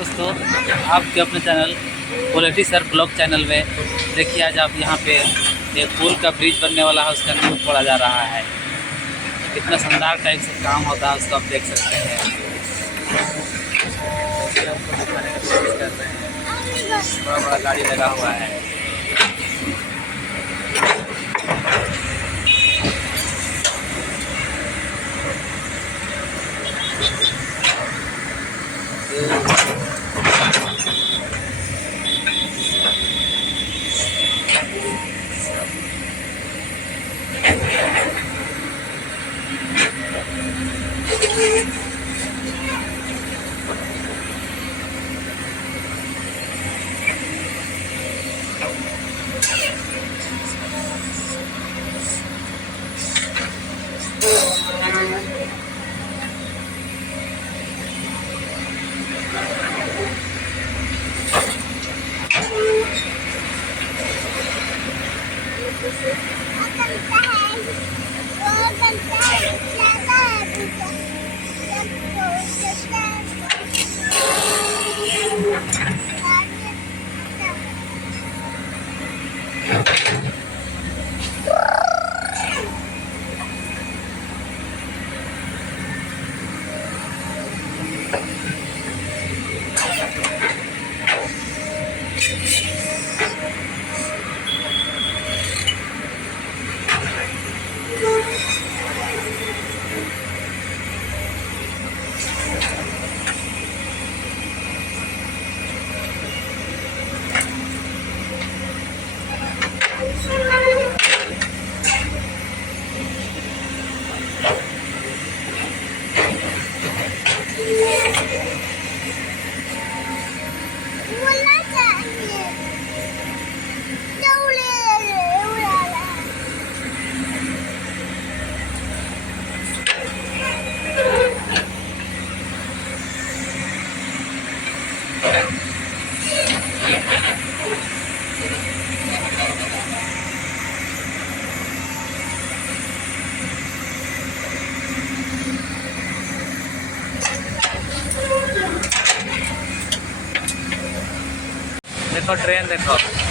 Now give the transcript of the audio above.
दोस्तों, आपके अपने channel quality sir blog channel में देखिए आज आप यहाँ पे एक पुल का ब्रिज बनने वाला है, उसका नींव पड़ा जा रहा है। कितना शानदार टाइप से काम होता है उसको आप देख सकते हैं। आपको दिखाने की कोशिश कर रहे हैं, बड़ा बड़ा गाड़ी लगा हुआ है। देखो ट्रेन देखो।